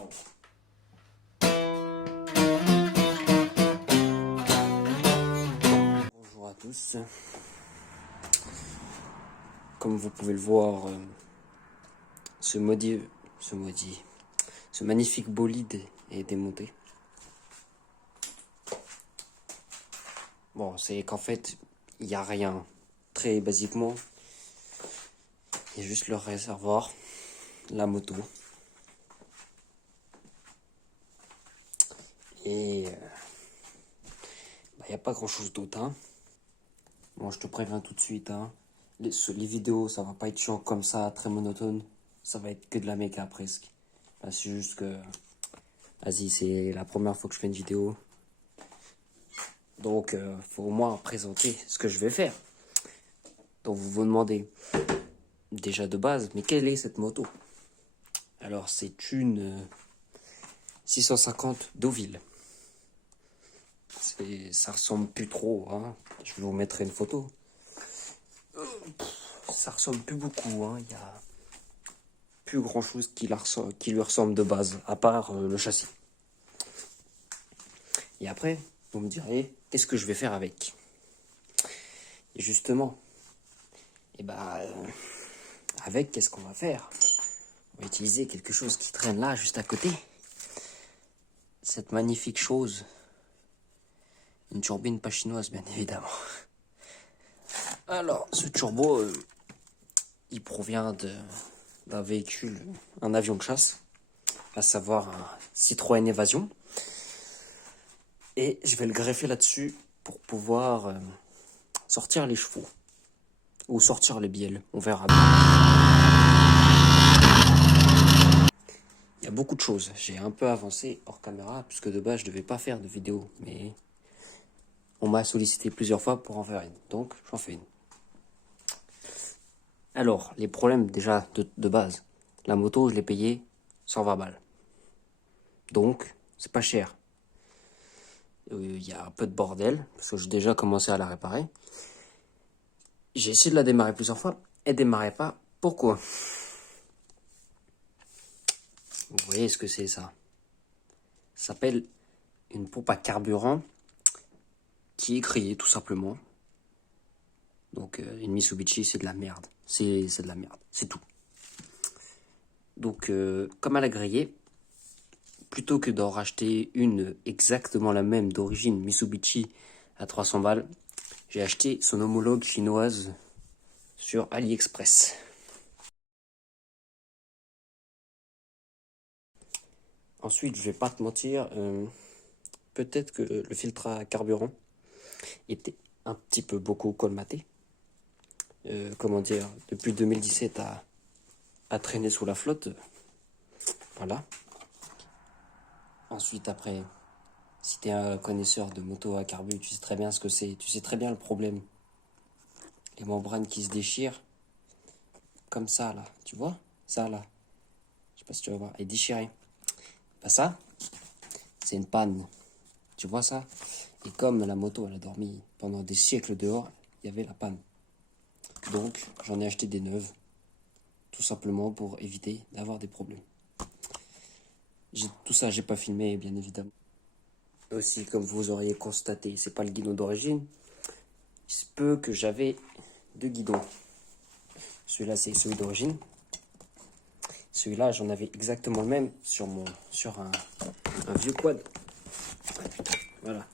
Ciao. Bonjour à tous. Comme vous pouvez le voir, ce magnifique bolide est démonté. Bon, c'est qu'en fait, il n'y a rien. Très basiquement, il y a juste le réservoir, la moto. Et il n'y a pas grand chose d'autre. Hein. Bon, je te préviens tout de suite. Hein. Les vidéos, ça va pas être chiant comme ça, très monotone. Ça va être que de la méca presque. Là, c'est juste que... Vas-y, c'est la première fois que je fais une vidéo. Donc, faut au moins présenter ce que je vais faire. Donc, vous vous demandez, déjà de base, mais quelle est cette moto? Alors, c'est une 650 Deauville. Ça ressemble plus trop, hein. Je vais vous mettre une photo. Ça ressemble plus beaucoup, hein. Il y a plus grand chose qui lui ressemble de base, à part le châssis. Et après, vous me direz, qu'est-ce que je vais faire avec? Et justement, avec, qu'est-ce qu'on va faire? On va utiliser quelque chose qui traîne là, juste à côté. Cette magnifique chose. Une turbine pas chinoise, bien évidemment. Alors, ce turbo, il provient d'un véhicule, un avion de chasse, à savoir un Citroën Évasion. Et je vais le greffer là-dessus pour pouvoir sortir les chevaux. Ou sortir les bielles, on verra bien. Il y a beaucoup de choses. J'ai un peu avancé hors caméra, puisque de base, je devais pas faire de vidéo. Mais on m'a sollicité plusieurs fois pour en faire une. Donc, j'en fais une. Alors, les problèmes déjà de base. La moto, je l'ai payée 120 balles. Donc, c'est pas cher. Il y a un peu de bordel, parce que j'ai déjà commencé à la réparer. J'ai essayé de la démarrer plusieurs fois. Elle démarrait pas. Pourquoi? Vous voyez ce que c'est ça? Ça s'appelle une pompe à carburant qui est grillée tout simplement. Donc une Mitsubishi, c'est de la merde. C'est de la merde, c'est tout. Donc comme elle a grillé, plutôt que d'en racheter une exactement la même d'origine Mitsubishi à 300 balles, j'ai acheté son homologue chinoise sur AliExpress. Ensuite, je vais pas te mentir, peut-être que le filtre à carburant était un petit peu beaucoup colmaté. Comment dire, depuis 2017 à traîner sous la flotte. Voilà. Ensuite, après, si tu es un connaisseur de moto à carbu, tu sais très bien ce que c'est. Tu sais très bien le problème. Les membranes qui se déchirent. Comme ça, là. Tu vois? Ça, là. Je sais pas si tu vas voir. Et déchiré. Bah ça, c'est une panne. Tu vois ça? Et comme la moto, elle a dormi pendant des siècles dehors, il y avait la panne. Donc, j'en ai acheté des neuves. Tout simplement pour éviter d'avoir des problèmes. Tout ça, j'ai pas filmé, bien évidemment. Aussi, comme vous auriez constaté, c'est pas le guidon d'origine. Il se peut que j'avais deux guidons. Celui-là, c'est celui d'origine. Celui-là, j'en avais exactement le même sur un vieux quad. Voilà.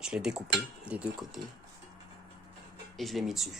Je l'ai découpé des deux côtés et je l'ai mis dessus.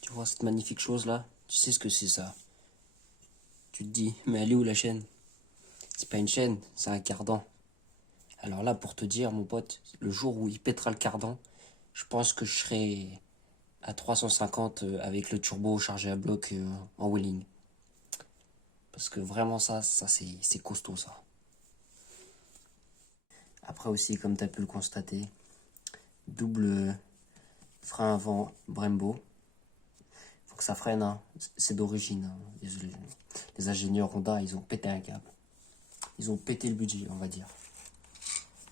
Tu vois cette magnifique chose là? Tu sais ce que c'est ça? Tu te dis, mais elle est où la chaîne? C'est pas une chaîne, c'est un cardan. Alors là, pour te dire, mon pote, le jour où il pètera le cardan, je pense que je serai à 350 avec le turbo chargé à bloc en wheeling. Parce que vraiment ça c'est costaud ça. Après aussi, comme tu as pu le constater, double frein avant Brembo. Faut que ça freine, hein. C'est d'origine. Hein. Les ingénieurs Honda, ils ont pété un câble. Ils ont pété le budget, on va dire.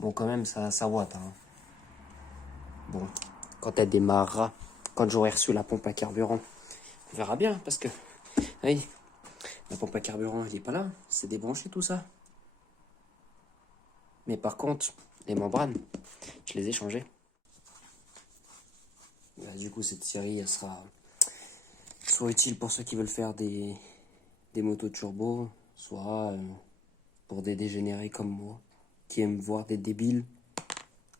Bon, quand même, ça watt. Hein. Bon, quand elle démarrera, quand j'aurai reçu la pompe à carburant, on verra bien, parce que, oui, La pompe à carburant, elle est pas là. C'est débranché tout ça. Mais par contre, les membranes, je les ai changées. Du coup, cette série, elle sera soit utile pour ceux qui veulent faire des motos turbo, soit pour des dégénérés comme moi, qui aiment voir des débiles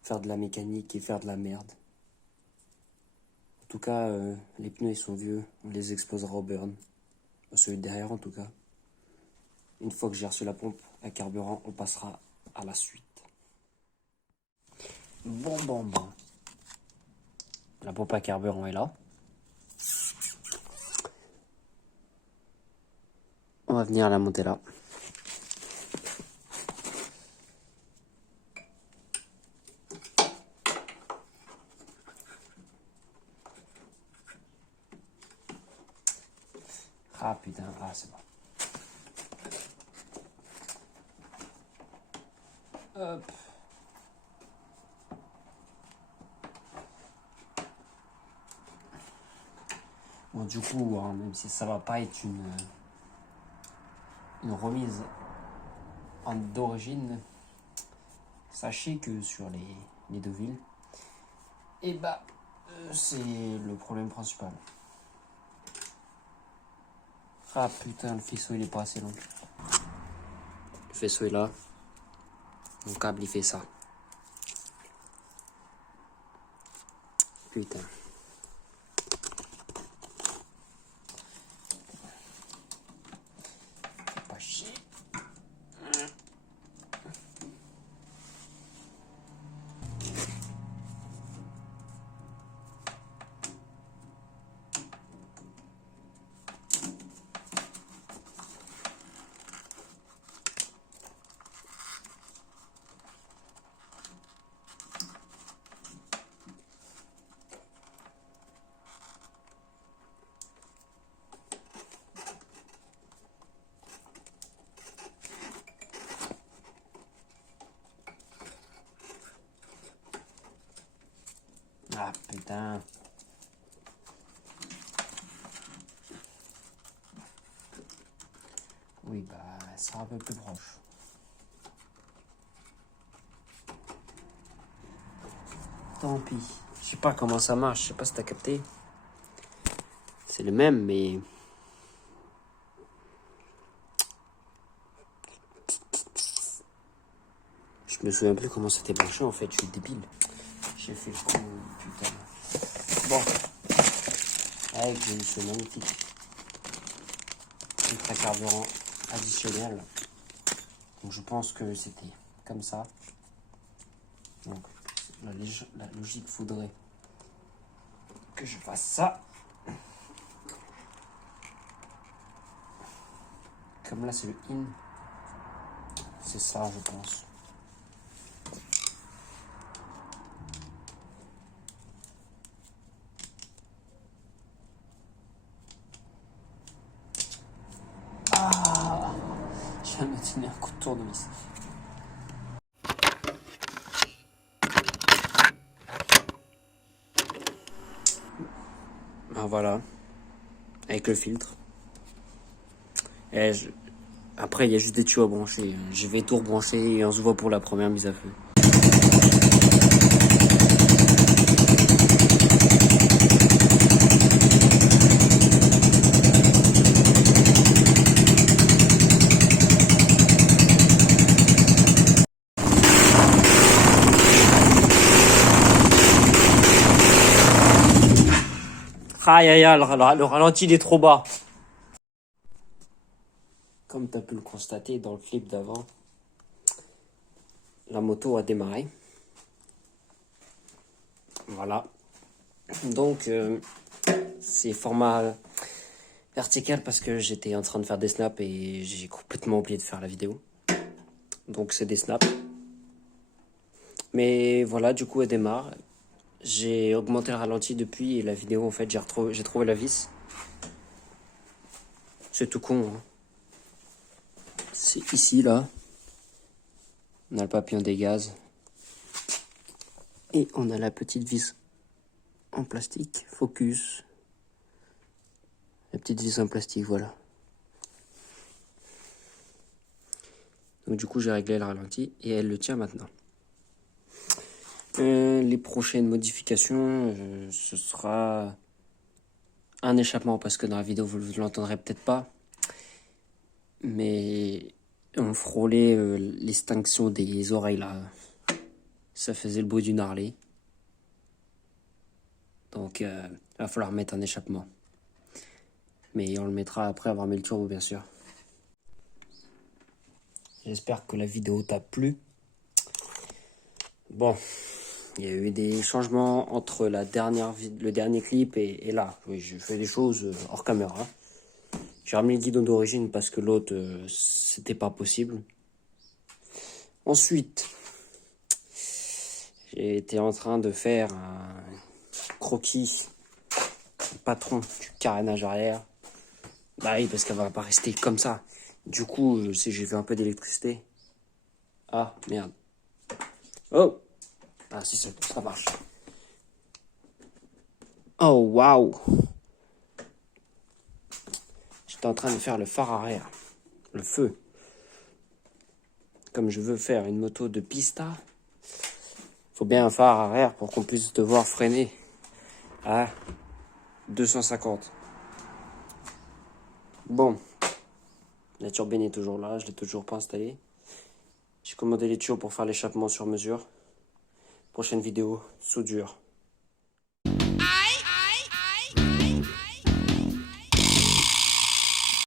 faire de la mécanique et faire de la merde. En tout cas, les pneus ils sont vieux, on les exposera au burn. Celui de derrière en tout cas. Une fois que j'ai reçu la pompe à carburant, on passera à la suite. Bon. La pompe à carburant est là. On va venir la monter là. Ah putain, ah c'est bon. Hop. Bon du coup, hein, même si ça va pas être une remise d'origine, sachez que sur les deux villes, et bah c'est le problème principal. Ah putain, le faisceau il est pas assez long. Le faisceau est là. Mon câble il fait ça. Putain. Pas chier. Ah putain. Oui bah elle sera un peu plus proche. Tant pis. Je sais pas comment ça marche, je sais pas si t'as capté. C'est le même mais... Je me souviens plus comment c'était branché en fait, je suis débile. J'ai fait le coup, putain. Bon. Avec ce magnifique filtre à carburant additionnel. Donc je pense que c'était comme ça. Donc la logique voudrait que je fasse ça. Comme là c'est le in. C'est ça je pense. Ah, je viens de me tenir un coup de tournevis. Ben voilà, avec le filtre. Après, il y a juste des tuyaux à brancher. Je vais tout rebrancher et on se voit pour la première mise à feu. Aïe aïe aïe, le ralenti il est trop bas. Comme tu as pu le constater dans le clip d'avant, la moto a démarré. Voilà. Donc, c'est format vertical parce que j'étais en train de faire des snaps et j'ai complètement oublié de faire la vidéo. Donc, c'est des snaps. Mais voilà, du coup, elle démarre. J'ai augmenté le ralenti depuis et la vidéo, en fait, j'ai trouvé la vis. C'est tout con, hein. C'est ici, là. On a le papillon des gaz. Et on a la petite vis en plastique, focus. La petite vis en plastique, voilà. Donc du coup, j'ai réglé le ralenti et elle le tient maintenant. Les prochaines modifications, ce sera un échappement parce que dans la vidéo, vous ne l'entendrez peut-être pas. Mais on frôlait l'extinction des oreilles là. Ça faisait le bruit d'une Harley. Donc il va falloir mettre un échappement. Mais on le mettra après avoir mis le turbo bien sûr. J'espère que la vidéo t'a plu. Bon, il y a eu des changements entre le dernier clip et là. Oui, j'ai fait des choses hors caméra. J'ai remis le guidon d'origine parce que l'autre, c'était pas possible. Ensuite, j'ai été en train de faire un croquis patron du carénage arrière. Bah oui, parce qu'elle va pas rester comme ça. Du coup, j'ai fait un peu d'électricité. Ah, merde. Oh! Ah, si, ça marche. Oh, waouh! J'étais en train de faire le phare arrière. Le feu. Comme je veux faire une moto de pista, faut bien un phare arrière pour qu'on puisse devoir freiner à 250. Bon. La turbine est toujours là, je l'ai toujours pas installée. J'ai commandé les tuyaux pour faire l'échappement sur mesure. Prochaine vidéo, soudure.